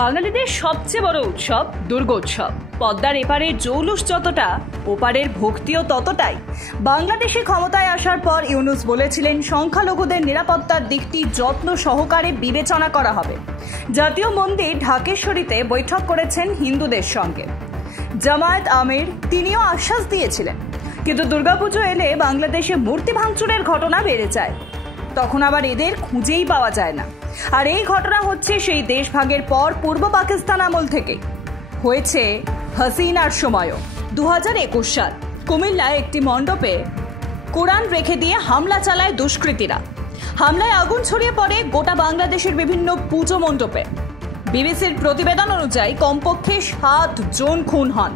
বাঙালিদের সবচেয়ে বড় উৎসব দুর্গোৎসব। পদ্মার এপারে জৌলুস যতটা, ওপারের ভক্তিও ততটাই। বাংলাদেশে ক্ষমতায় আসার পর ইউনূস বলেছিলেন সংখ্যালঘুদের নিরাপত্তার দিকটি যত্ন সহকারে বিবেচনা করা হবে। জাতীয় মন্দির ঢাকেশ্বরীতে বৈঠক করেছেন হিন্দুদের সঙ্গে। জামায়াত আমির তিনিও আশ্বাস দিয়েছিলেন, কিন্তু দুর্গাপুজো এলে বাংলাদেশে মূর্তি ভাঙচুরের ঘটনা বেড়ে যায়। তখন আবার এদের খুঁজেই পাওয়া যায় না। আর এই ঘটনা হচ্ছে সেই দেশভাগের পর পূর্ব পাকিস্তান আমল থেকে। হয়েছে হাসিনার সময়ও। 2021 সাল কুমিল্লায় একটি মণ্ডপে কোরআন রেখে দিয়ে হামলা চালায় দুষ্কৃতীরা। হামলায় আগুন ছড়িয়ে পড়ে গোটা বাংলাদেশের বিভিন্ন পুজো মণ্ডপে। বিবিসির প্রতিবেদন অনুযায়ী কমপক্ষে 7 জন খুন হন।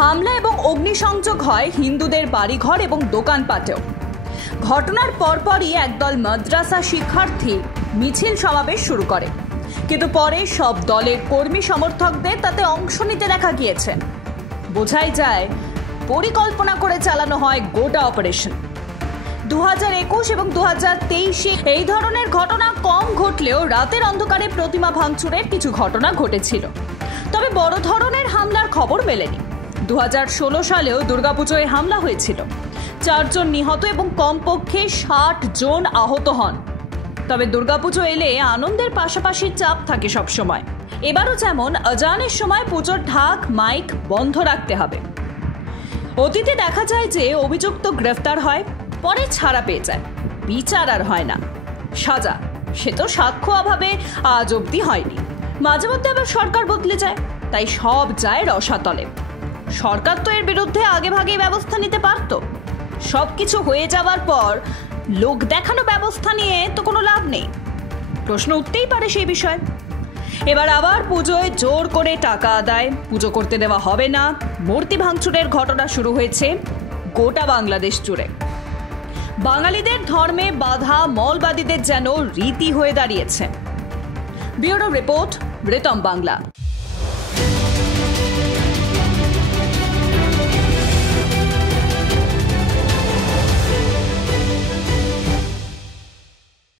হামলা এবং অগ্নিসংযোগ হয় হিন্দুদের বাড়িঘর এবং দোকানপাটেও। ঘটনার পরপরই একদল মাদ্রাসা শিক্ষার্থী মিছিল সমাবেশ শুরু করে, কিন্তু পরে সব দলের কর্মী সমর্থকদের তাতে অংশ নিতে দেখা গিয়েছে। বোঝাই যায় পরিকল্পনা করে চালানো হয় গোটা অপারেশন। 2021 এবং 2023 এই ধরনের ঘটনা কম ঘটলেও রাতের অন্ধকারে প্রতিমা ভাঙচুরের কিছু ঘটনা ঘটেছিল, তবে বড় ধরনের হামলার খবর মেলেনি। 2016 সালেও দুর্গাপুজোয় হামলা হয়েছিল। 4 জন নিহত এবং কমপক্ষে 60 জন আহত হন। তবে দুর্গাপুজো এলে আনন্দের পাশাপাশি চাপ থাকে সবসময়। এবারও যেমন আজানের সময় পুজোর ঢাক মাইক বন্ধ রাখতে হবে। অতীতে দেখা যায় যে অভিযুক্ত গ্রেফতার হয়, পরে ছাড়া পেয়ে যায়, বিচার আর হয় না। সাজা সে তো সাক্ষ্য অভাবে আজ অবধি হয়নি। মাঝে মধ্যে আবার সরকার বদলে যায়, তাই সব যায় রসাতলে। সরকার তো এর বিরুদ্ধে আগে ভাগে ব্যবস্থা নিতে পারত। সবকিছু হয়ে যাওয়ার পর লোক দেখানো ব্যবস্থা নিয়ে তো কোনো লাভ নেই। প্রশ্ন উঠতেই পারে সেই বিষয়ে। এবার আবার পুজোয় জোর করে টাকা আদায়, পুজো করতে দেওয়া হবে না, মূর্তি ভাঙচুরের ঘটনা শুরু হয়েছে গোটা বাংলাদেশ জুড়ে। বাঙালিদের ধর্মে বাধা মৌলবাদীদের যেন রীতি হয়ে দাঁড়িয়েছে। Bureau report, Ritam Bangla.